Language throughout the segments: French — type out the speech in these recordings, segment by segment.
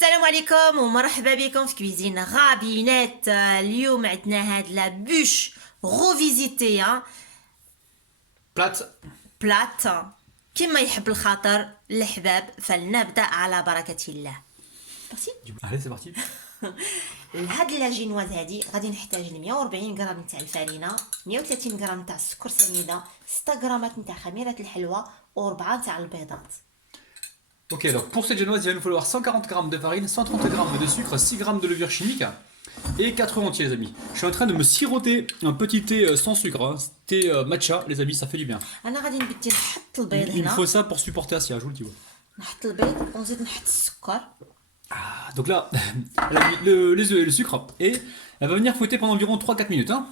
السلام عليكم ومرحبا بكم في كويزين غابينات. اليوم عندنا هاد لا بوش غوفيزيتي Plate. بلات كما يحب الخاطر الحباب. فلنبدا على بركه الله. بسيط. Allez, c'est parti. لهاد لاجينواز هادي غادي نحتاج 140 غرام نتاع الفرينه، 130 غرام نتاع السكر سنيده، 6 غرامات نتاع خميره الحلوى و4 نتاع البيضات. Ok, alors pour cette génoise, il va nous falloir 140 g de farine, 130 g de sucre, 6 g de levure chimique et 4 œufs entiers, les amis. Je suis en train de me siroter un petit thé sans sucre, hein. Thé matcha, les amis, ça fait du bien. انا غادي نبدي نحط البيض Il me هنا، faut ça pour supporter Asia, je vous le dis. Ouais. نحط البيض ونزيد نحط السكر. Ah, donc là, elle a mis les œufs et le sucre et elle va venir fouetter pendant environ 3-4 minutes. Hein.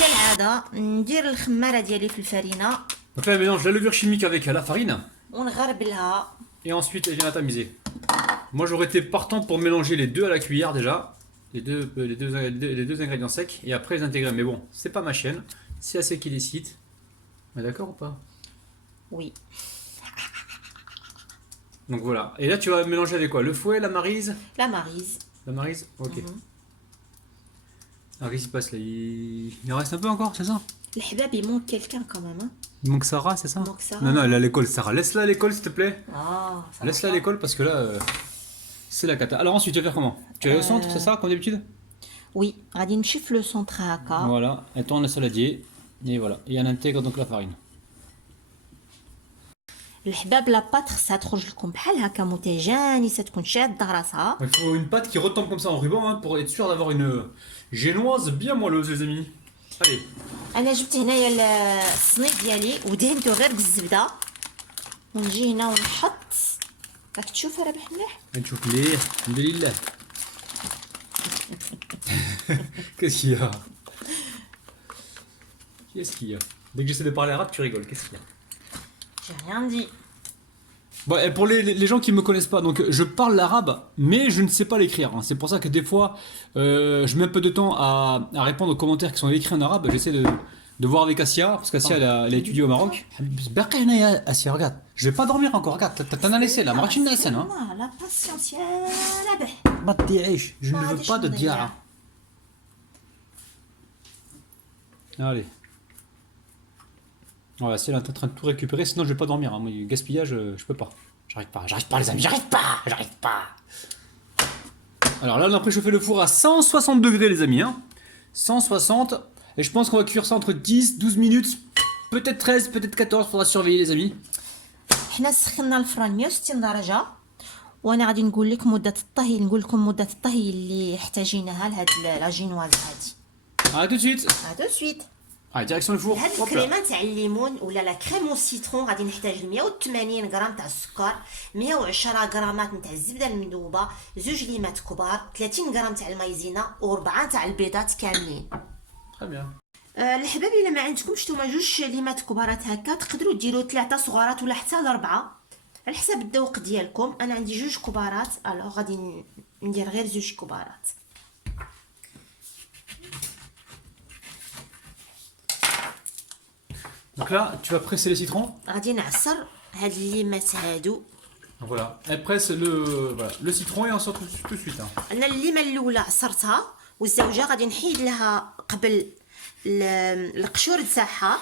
كالعاده ندير الخماره ديالي في الفرينه Donc là, elle mélange la levure chimique avec la farine ونغربلها. et ensuite elle vient la tamiser. Moi j'aurais été partant pour mélanger les deux à la cuillère déjà, les deux ingrédients secs et après les intégrer. Mais bon, c'est pas ma chaîne, c'est assez qui décide. Mais d'accord ou pas? Oui. Donc voilà. Et là tu vas mélanger avec quoi? Le fouet, la maryse? La maryse. La maryse? Ok. Alors qu'est-ce qui se passe là? Il en reste un peu encore, c'est ça? الحباب يمون quelqu'un quand même. Il manque Sarah, c'est ça? Il manque Sarah. Non, non, elle est à l'école, Sarah. Laisse-la à l'école s'il te plaît. Ah, ça Laisse-la à va pas. l'école parce que là, c'est la cata. Alors ensuite, tu vas faire comment? Tu vas aller au centre, c'est ça, comme d'habitude? Oui, غادي نمشي في لو سونتر هكا. Voilà, elle tourne le saladier. Et voilà, et elle intègre donc la farine. الحباب لاباط خصها تخرج لكم بحال هكا متجانسه، تكون شاده راسها. Il faut une pâte qui retombe comme ça en ruban hein, pour être sûr d'avoir une génoise bien moelleuse, les amis. Allez, انا جبت هنايا الصنيف ديالي ودهنته غير بالزبده، ونجي هنا ونحط. راك تشوف رابح مليح. نشوف مليح الحمد لله. Qu'est-ce qu'il y a? Qu'est-ce qu'il y a? Dès que j'essaie de parler arabe, tu rigoles. Qu'est-ce qu'il y a? J'ai rien dit. Bon, et pour les gens qui me connaissent pas, donc je parle l'arabe, mais je ne sais pas l'écrire. Hein. C'est pour ça que des fois, je mets un peu de temps à répondre aux commentaires qui sont écrits en arabe. J'essaie de voir avec Asia, parce qu'Asia elle a étudié au Maroc. Asia, regarde, je vais pas dormir encore. Regarde, t'en as laissé là. Marachine laissé, hein. لا باسيونس يا رابح. ما تضيعيش, je ne veux pas de diara. Allez. Voilà, si elle est en train de tout récupérer, sinon je vais pas dormir. Hein. Moi, gaspillage, je peux pas. J'arrive pas les amis, j'arrive pas. Alors là, on a préchauffé le four à 160 degrés les amis. Hein. 160. Et je pense qu'on va cuire ça entre 10-12 minutes. Peut-être 13, peut-être 14, faudra surveiller les amis. حنا سخنا الفران 160 درجه، وانا غادي نقول لك مده الطهي، نقول لكم مده الطهي اللي احتاجينها لهاد لاجينواز هادي. A tout de suite. ا تو سويت. Allez, direction le four. هاد Hop là. الكريمه تاع الليمون ولا لا كريم او سيترون غادي نحتاج 180 غرام تاع السكر، 110 غرامات نتاع الزبده المندوبه، زوج ليمات كبار، 30 غرام تاع المايزينا و4 تاع البيضات كاملين. Très bien. الحباب الا ما عندكمش نتوما جوج ليمات كبارات هكا تقدروا ديروا 3 صغارات ولا حتى ل4 على حساب الذوق ديالكم. انا عندي جوج كبارات، الوغ غادي ندير غير زوج كبارات. Donc là, tu vas presser les citrons. غادي نعصر هاد الليمات هادو. Donc voilà, elle presse le citron et on se retrouve tout de suite. Hein. انا الليمه الاولى عصرتها والزوجه غادي نحيد لها قبل القشور تاعها.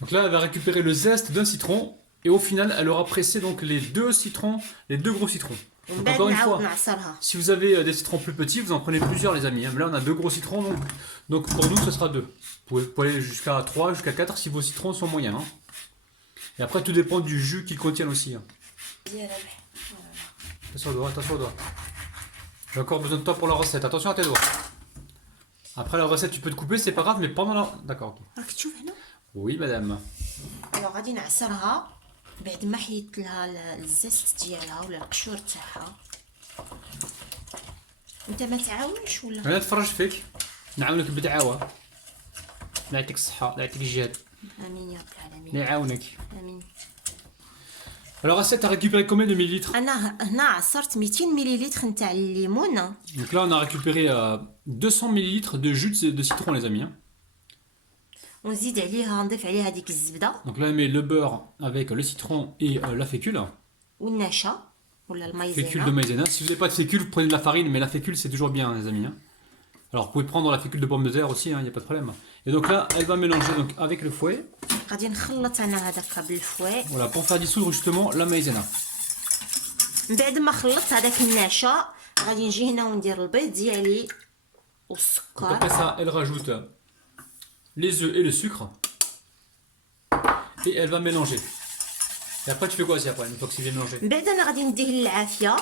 Donc là, elle va récupérer le zeste d'un citron et au final, elle aura pressé donc les deux citrons, les deux gros citrons. ومن Donc بعد encore une نعاود fois, نعصرها. si vous avez des citrons plus petits, vous en prenez plusieurs les amis. Hein. Là, on a deux gros citrons, donc pour nous, ce sera deux. Vous pouvez aller jusqu'à 3, jusqu'à 4 si vos citrons sont moyens. Hein. Et après, tout dépend du jus qu'ils contiennent aussi. Hein. Attention aux doigts, attention aux doigts. J'ai encore besoin de toi pour la recette. Attention à tes doigts. Après la recette, tu peux te couper, c'est pas grave, mais pendant la... D'accord, ok. راك تشوف هنا. Oui, madame. الوغ غادي نعصرها بعد ما حيدت لها الزست ديالها ولا القشور تاعها. انت ما تعاونش ولا؟ انا نتفرج فيك نعاونك بدعاوة. الله يعطيك الصحة، الله يعطيك الجهد. امين يا رب العالمين. الله يعاونك. امين. Alors Assiette a récupéré combien de millilitres? انا هنا عصرت 200 مليلتر نتاع الليمون. Donc là on a récupéré 200 millilitres de jus de citron les amis. Hein. ونزيد عليها نضيف عليها ديك الزبده. Donc là on met le beurre avec le citron et la fécule. والنشا ولا Fécule de المايزينا. maïzena. Si vous n'avez pas de fécule, vous prenez de la farine, mais la fécule c'est toujours bien, les amis, hein. Alors vous pouvez prendre la fécule de pomme de terre aussi, il n'y a pas de problème. Et donc là, elle va mélanger donc avec le fouet. غادي نخلط انا هذاك بالفواي. Voilà, pour faire dissoudre justement la maïzena. من بعد ما خلطت هذاك النشا غادي نجي هنا وندير البيض ديالي Donc والسكر. après ça, elle rajoute les œufs et le sucre. Et elle va mélanger. Et après, tu fais quoi aussi après, une fois que c'est bien mélangé? من بعد انا غادي نديه للعافيه،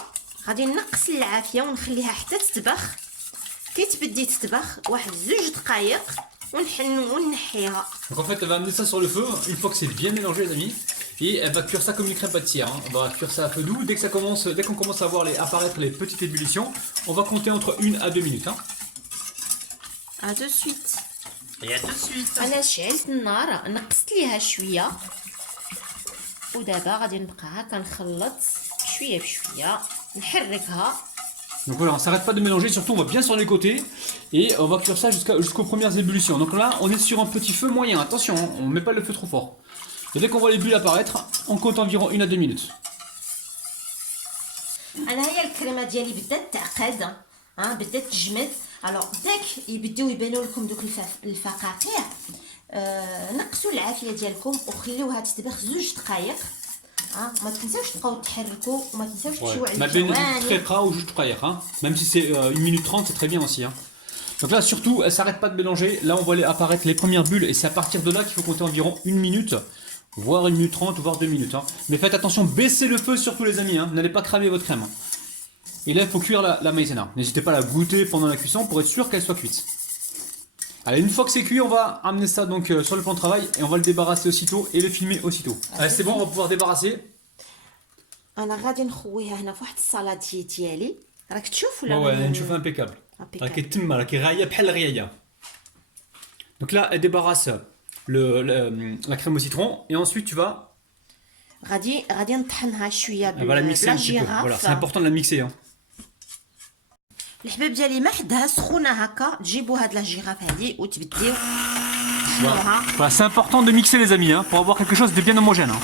غادي نقص العافيه ونخليها حتى تطبخ. كي تبدي تطبخ واحد 2 دقائق ونحيها. Donc en fait, elle va amener ça sur le feu une fois que c'est bien mélangé, les amis. Et elle va cuire ça comme une crème pâtissière, hein. On va cuire ça à feu doux. Dès qu'on commence à voir apparaître les petites ébullitions, on va compter entre 1 à 2 minutes, hein. À de suite. Et à tout de suite. انا شعلت النار نقصت ليها شويه ودابا غادي نبقى هكا نخلط شويه بشويه نحركها. Donc voilà, on s'arrête pas de mélanger, surtout on va bien sur les côtés et on va cuire ça jusqu'aux premières ébullitions. Donc là, on est sur un petit feu moyen, attention, hein, on ne met pas le feu trop fort. Et dès qu'on voit les bulles apparaître, on compte environ 1 à 2 minutes. انا هي الكريمه ديالي بدات تعقد، بدات تجمد. الوغ داك يبداو يبانوا لكم دوك الفقاقيع، نقصوا العافيه ديالكم وخليوها تطبخ 2 دقائق. ما تنساوش تبقاو تحركوا وما تنساوش تشيو على Ma benne très الجوانب. gras ou juste frayeur, hein. Même si c'est 1 minute 30, c'est très bien aussi, hein. Donc là, surtout, elle s'arrête pas de mélanger. Là, on voit apparaître les premières bulles et c'est à partir de là qu'il faut compter environ 1 minute, voire 1 minute 30, voire 2 minutes, hein. Mais faites attention, baissez le feu surtout, les amis, hein. N'allez pas cramer votre crème. Et là, il faut cuire la maïzena. N'hésitez pas à la goûter pendant la cuisson pour être sûr qu'elle soit cuite. Allez, une fois que c'est cuit, on va amener ça donc sur le plan de travail et on va le débarrasser aussitôt et le filmer aussitôt. Allez, c'est bon, on va pouvoir débarrasser. انا غادي نخويها هنا في واحد الصالادية ديالي، راك تشوف ولا؟ Ouais, une chauffe impeccable. Impeccable. Qui est timma, qui est raya bhal riyaya. Donc là, elle débarrasse la crème au citron et ensuite tu vas غادي نطحنها شويه elle va la mixer un petit peu. Voilà, c'est important de la mixer, hein. الحباب ديالي ما حدها سخونه هكا، تجيبوا هاد لا جيراف هادي وتبديو تطحنوها. Voilà, c'est important de mixer les amis, hein, pour avoir quelque chose de bien homogène, hein.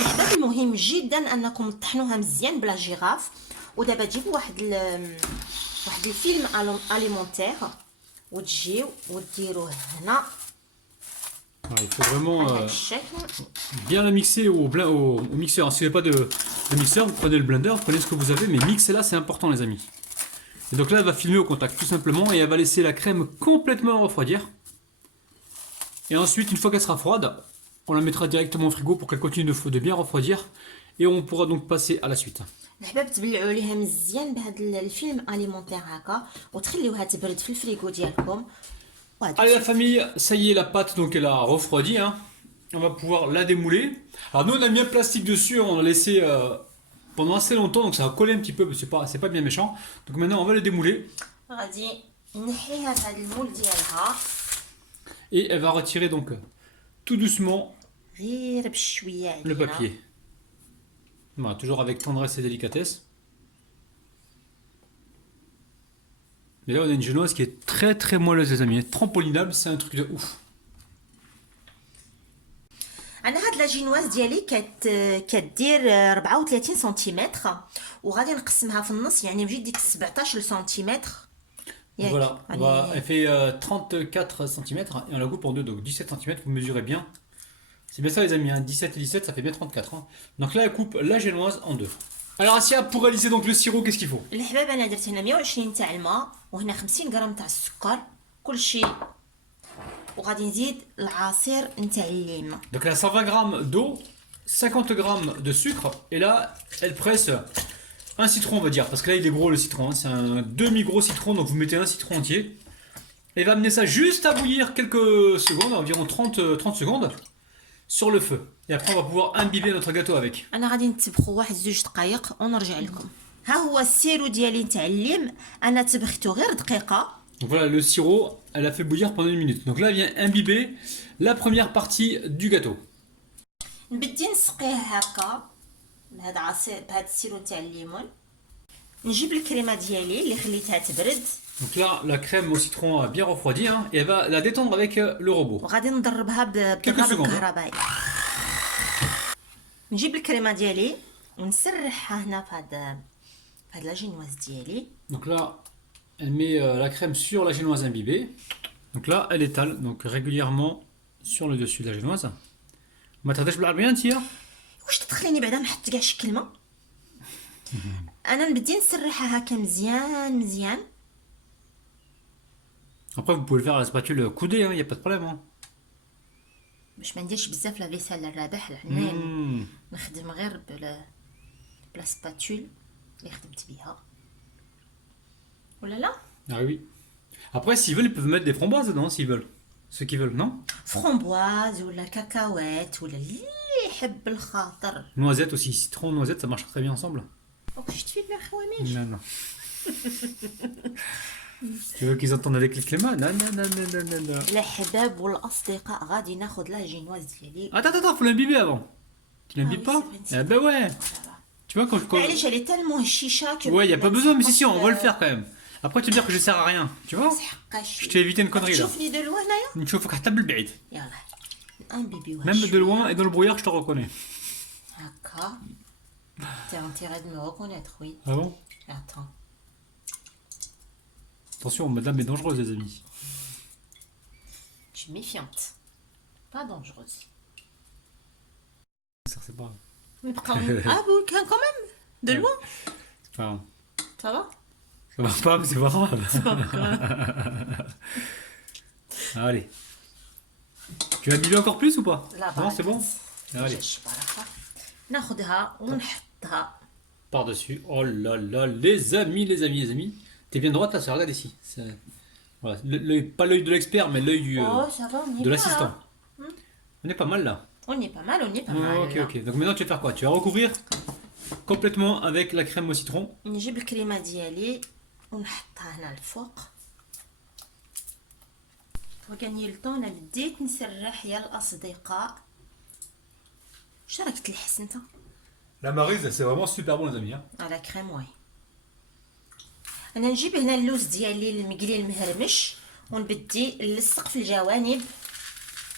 الحباب المهم جدا انكم تطحنوها مزيان بلا جيراف. ودابا تجيبوا واحد الفيلم اليمونتير وتجيو وديروه هنا Voilà, il faut vraiment بهذا الشكل. bien la mixer au mixeur. Si vous n'avez pas de mixeur, vous prenez le blender, vous prenez ce que vous avez, mais mixer là, c'est important, les amis. Et donc là, elle va filmer au contact, tout simplement, et elle va laisser la crème complètement refroidir. Et ensuite, une fois qu'elle sera froide, on la mettra directement au frigo pour qu'elle continue de bien refroidir, et on pourra donc passer à la suite. الحباب تبلعوا ليها مزيان بهذا الفيلم اليمونتير هكا وتخليوها تبرد في الفريغو ديالكم. Allez la famille, ça y est, la pâte donc elle a refroidi, hein. On va pouvoir la démouler. Alors nous on a mis un plastique dessus, on l'a laissé pendant assez longtemps, donc ça va coller un petit peu, mais c'est pas bien méchant. Donc maintenant on va le démouler غادي نحيها في هذا المول ديالها et elle va retirer donc tout doucement غير بشويه le عليها. papier. Voilà, toujours avec tendresse et délicatesse. Et là on a une genoise qui est très moelleuse les amis, trampolinable, c'est un truc de ouf. انا هاد لا جينواز ديالي كدير 34 سنتيمتر وغادي نقسمها في النص، يعني بجي ديك 17 سنتيمتر. Voilà, elle fait 34 cm et on la coupe en deux, donc 17 cm, vous mesurez bien. C'est bien ça les amis, hein, 17 et 17 ça fait bien 34, hein. Donc là elle coupe la génoise en deux. Alors Asia, pour réaliser donc le sirop, qu'est-ce qu'il faut? الحباب انا درت هنا 120 تاع الماء وهنا 50 غرام تاع السكر كلشي، وغادي نزيد العصير نتاع الليم. Donc là 120 g d'eau, 50 g de sucre et là elle presse un citron on va dire, parce que là il est gros le citron, hein. C'est un demi-gros citron, donc vous mettez un citron entier. Elle va amener ça juste à bouillir quelques secondes, environ 30 secondes sur le feu. Et après on va pouvoir imbiber notre gâteau avec. انا غادي نتبخو واحد 2 دقائق ونرجع لكم. ها هو السيرو ديالي نتاع الليم، انا تبختو غير دقيقه. Donc voilà, le sirop, elle a fait bouillir pendant 1 minute. Donc là, elle vient imbiber la première partie du gâteau. نبدي نسقيه هكا بهذا عصير بهذا السيرو تاع الليمون. نجيب الكريمه ديالي اللي خليتها تبرد Donc là, la crème au citron a bien refroidi, hein, et elle va la détendre avec le robot. وغادي نضربها Quelques بالضرب secondes. الكهربائي. نجيب الكريمه ديالي ونسرحها هنا في هاد لا جينواز ديالي. Donc là, elle met la crème sur la génoise imbibée. Donc là, elle étale donc régulièrement sur le dessus de la génoise. ما تهضرش بالعربية انت يا؟ واش تدخليني بعدا نحط كاع شي كلمه؟ انا نبدي نسرحها هكا مزيان مزيان. Après, vous pouvez le faire à la spatule coudée, il n'y a pas de problème. Hein. باش ما نديرش بزاف لا فيسال الرابح العناني. Mmh. نخدم غير بلا سباتول اللي خدمت بيها ولا لا. Ah oui. Après, s'ils veulent, ils peuvent mettre des framboises dedans, s'ils veulent. Ceux qui veulent, non? فرومبواز ولا كاكاوات ولا اللي يحب الخاطر. Noisette aussi, citron, noisette, ça marche très bien ensemble. واش تفيد بها خواميش؟ Non, non. Tu veux qu'ils entendent avec les clémats? Non, non, non, non, non, non, non. الأحباب والأصدقاء غادي ناخد لا جينواز ديالي. Attends, attends, faut l'imbiber avant. Tu l'imbibes oui, pas? c'est vrai, Eh ben ouais. Tu vois, quand... معليش elle est tellement chicha que. Ouais, y a pas besoin, mais si, on va le faire quand même. Après, tu veux dire que je sers à rien, tu vois? Je t'ai évité une connerie là. تشوفني de loin هنايا. نشوفك حتى بالبعيد. يلا نبيبيوها. Même de loin et dans le brouillard, je te reconnais. هكا. T'as intérêt de me reconnaître, oui. Ah bon? Attends. Attention, madame est dangereuse, les amis. Je suis méfiante. Pas dangereuse. Ça, c'est pas. Ah bon, quand même. De loin. Enfin, Ça va? ça va pas, mais c'est pas grave. C'est pas grave. Allez. Tu vas imbiber encore plus ou pas? لا Non, c'est bon? Allez. جاش بركة. ناخدها ونحطها. Par-dessus. Oh là là, les amis, les amis, les amis. T'es bien droite là, ça regarde ici. Voilà. Pas l'œil de l'expert, mais l'œil du, Oh, ça va, on est de pas l'assistant. là. On est pas mal là. On est pas mal, on est pas mal. Ok, ok. Donc maintenant, tu vas faire quoi? Tu vas recouvrir complètement avec la crème au citron. نجيب الكريمة ديالي ونحطها هنا الفوق. وكاني الطون انا بديت نسرح يا الاصدقاء. واش راك تلحس انت؟ La maryse, c'est vraiment super bon, les amis. Hein. على كريم واي. انا نجيب هنا اللوز ديالي المقلي المهرمش ونبدي نلصق في الجوانب.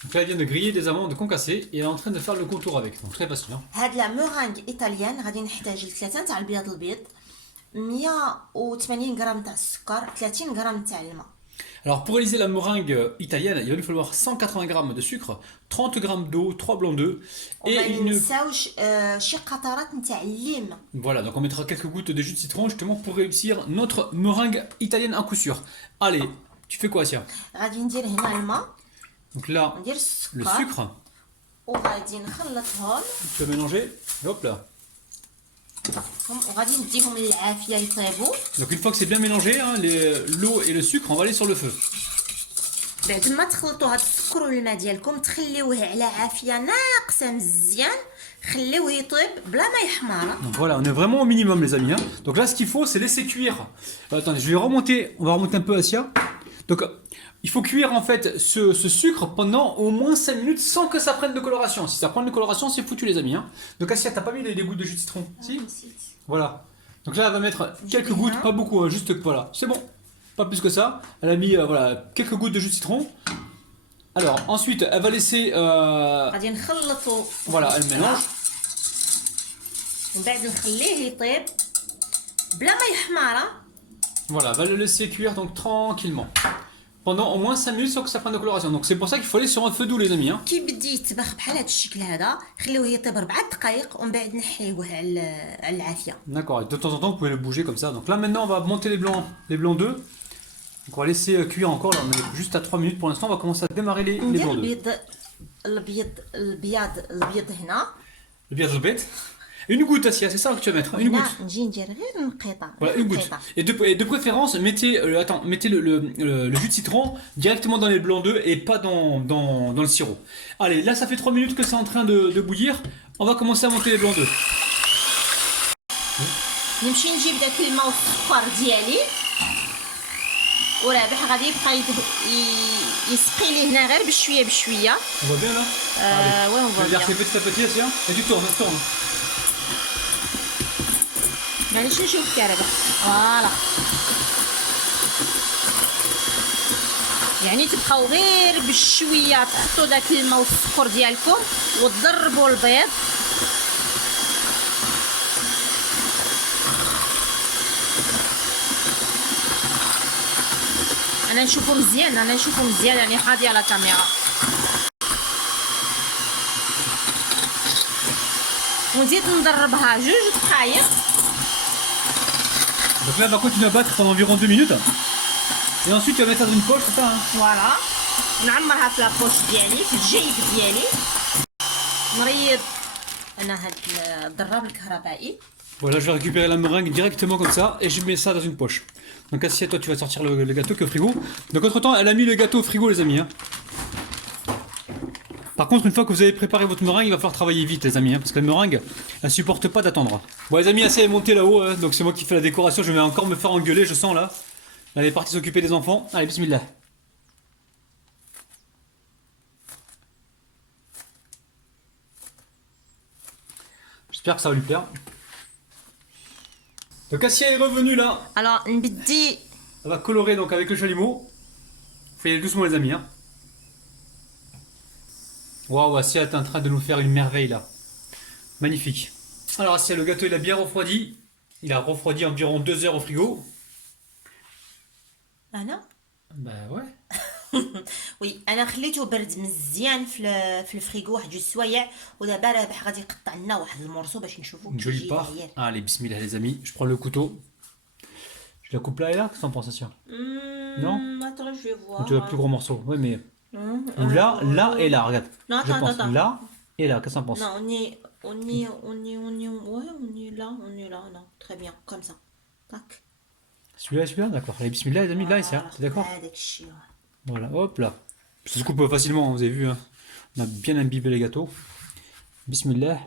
Donc là, elle vient de griller des amandes concassées et elle est en train de faire le contour avec. Donc très facile. Hein. هاد لا مورانغ ايطاليان غادي نحتاج لثلاثه تاع البيض البيض، 180 غرام تاع السكر، 30 غرام تاع الماء. Alors pour réaliser la meringue italienne, il va nous falloir 180 g de sucre, 30 g d'eau, 3 blancs d'œufs et وما une... ننساوش شي قطرات نتاع الليم. Voilà, donc on mettra quelques gouttes de jus de citron justement pour réussir notre meringue italienne à coup sûr. Allez, tu fais quoi, Sia? غادي ندير هنا الماء، Donc là, ندير le السكر sucre, وغادي نخلطهم tu vas mélanger, hop là. وغادي نديهم للعافيه يطيبوا. Donc une fois que c'est bien mélangé, hein, l'eau et le sucre, on va aller sur le feu. بعد ما تخلطوا هاد السكر والماء ديالكم تخليوه على عافيه ناقصه مزيان، خليوه يطيب بلا ما يحمر. Donc voilà, on est vraiment au minimum, les amis. Hein. Donc là, ce qu'il faut, c'est laisser cuire. Attendez, je vais remonter, on va remonter un peu Asia. Donc il faut cuire en fait ce sucre pendant au moins 5 minutes sans que ça prenne de coloration. Si ça prend de coloration, c'est foutu, les amis. Hein. Donc Asia, t'as pas mis les gouttes de jus de citron? Si. Voilà. Donc là, elle va mettre quelques gouttes, pas beaucoup, hein, juste voilà. C'est bon, pas plus que ça. Elle a mis voilà, quelques gouttes de jus de citron. Alors ensuite, elle va laisser. غادي نخلطوا. Voilà, elle mélange. ومن بعد نخليه يطيب بلا ما يحمر. Voilà, elle va le laisser cuire donc tranquillement. Pendant au moins 5 minutes sans que ça prenne de coloration. Donc c'est pour ça qu'il faut aller sur un feu doux, les amis. Hein. كي بدي يطبخ بحال هذا الشكل هذا خليوه يطيب 4 دقائق ومن بعد نحيوه على العافيه. D'accord, et de temps en temps vous pouvez le bouger comme ça. Donc là maintenant on va monter les blancs d'œufs. Donc on va laisser cuire encore, là on est juste à 3 minutes pour l'instant. On va commencer à démarrer les ندير blancs d'œufs. البيض هنا. Le bien bête. Une goutte, Asia, c'est ça que tu vas mettre. Une هنا goutte. نجي ندير غير نقيطه. Voilà, une goutte. Et de préférence, mettez, mettez le jus de citron directement dans les blancs d'œufs et pas dans le sirop. Allez, là ça fait 3 minutes que c'est en train de bouillir. On va commencer à monter les blancs d'œufs. نمشي نجيب داك الماء والسكر ديالي ورابح غادي يبقى يسقي لي هنا غير بشويه بشويه. On voit bien là? Ouais, on Tu voit vas bien. verser petit à petit, Asia. Et tu tournes, tourne. معليش نشوف كربه. فوالا. يعني تبقاو غير بشويه تحطوا داك الماء والسكر ديالكم وتضربوا البيض انا نشوفو مزيان يعني حاضي على الكاميرا ونزيد ندربها 2 دقائق. Donc là, on va continuer à battre pendant environ 2 minutes. Et ensuite, tu vas mettre ça dans une poche, c'est ça, hein? فوالا نعمرها في لابوش ديالي في الجيب ديالي. نريض انا هاد الدراب الكهربائي. Voilà, je vais récupérer la meringue directement comme ça et je mets ça dans une poche. Donc Assia, toi tu vas sortir le gâteau qui est au frigo. Donc entre temps, elle a mis le gâteau au frigo les amis. Hein. Par contre, une fois que vous avez préparé votre meringue, il va falloir travailler vite les amis. Hein, parce que la meringue, elle supporte pas d'attendre. Bon les amis, Assia est montée là-haut. Hein, donc c'est moi qui fais la décoration. Je vais encore me faire engueuler, je sens là. Elle est partie s'occuper des enfants. Allez, bismillah. J'espère que ça va lui plaire. Donc Assia est revenue là. Alors نبدي Elle va colorer donc avec le chalumeau. Faut y aller doucement les amis. Hein. Waouh, Assia est en train de nous faire une merveille là. Magnifique. Alors Assia, le gâteau il a bien refroidi. Il a refroidi environ 2 heures au frigo. انا Bah ouais. وي انا خليته برد مزيان في الفريغو واحد 2 سوايع ودابا رابح غادي يقطع لنا واحد المورسو باش نشوفو Une jolie part. Allez, bismillah les amis. Je prends le couteau. Je la coupe là et là. Qu'est-ce que t'en penses Assia? Non. Attends, je vais voir. Ou tu veux le plus gros morceau? Ouais mais... Ou là et là, regarde. Non, Je attends, pense attends. là et là. Qu'est-ce que t'en penses? Non, on est là, non, très bien, comme ça. Tac. Celui-là et celui-là? D'accord. Allez, bismillah les amis. Là et ça. T'es d'accord? Voilà, hop là. Ça se coupe facilement, vous avez vu. Hein. On a bien imbibé les gâteaux. Bismillah.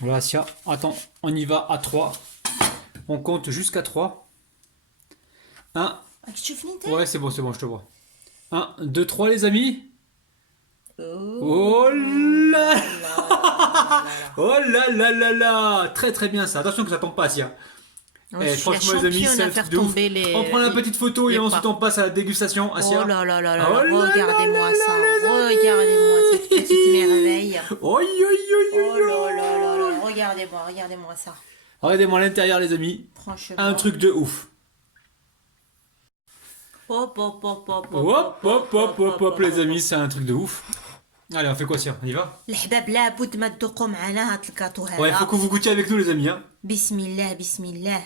Voilà, Assia. Attends, on y va à 3. On compte jusqu'à 3. 1. Ouais, c'est bon, je te vois. 1, 2, 3, les amis. Oh là oh là là là là. Très très bien ça. Attention que ça tombe pas, Assia. Eh, franchement les amis, c'est un truc de ouf. On prend la petite photo et ensuite on passe à la dégustation. Assia. Oh là là là là, regardez-moi ça, regardez-moi cette petite merveille. Oh là là là là, regardez-moi ça. Regardez-moi l'intérieur les amis. Franchement. Un truc de ouf. Hop Les amis, c'est un truc de ouf. Allez, on fait quoi, Sia? On y va? الحباب لابد ما تذوقوا معنا هاد الكاطو هذا. Ouais, il faut que vous goûtiez avec nous les amis. Hein. بسم الله.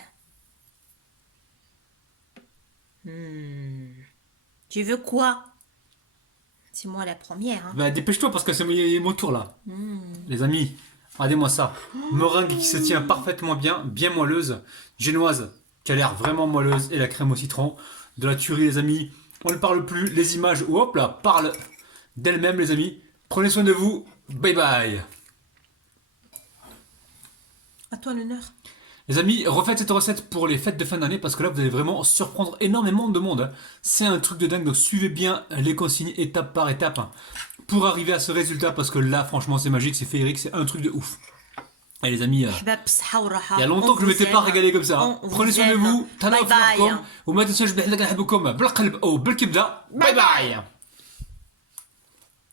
Tu veux quoi? C'est moi la première. Hein. Bah dépêche-toi parce que c'est mon tour là. Les amis, regardez-moi ça. Meringue qui se tient parfaitement bien moelleuse. Génoise qui a l'air vraiment moelleuse. Et la crème au citron. De la tuerie les amis. On ne parle plus. Les images, hop là, parlent d'elles-mêmes les amis. Prenez soin de vous. Bye bye. À toi l'honneur. Les amis, refaites cette recette pour les fêtes de fin d'année parce que là vous allez vraiment surprendre énormément de monde. C'est un truc de dingue, donc suivez bien les consignes étape par étape pour arriver à ce résultat parce que là franchement c'est magique, c'est féerique, c'est un truc de ouf. Et les amis, il y a longtemps que je ne m'étais pas régalé comme ça. Prenez soin de vous, bye bye. وما تنسوش بحال نحبكم بالقلب او بالكبده. باي باي.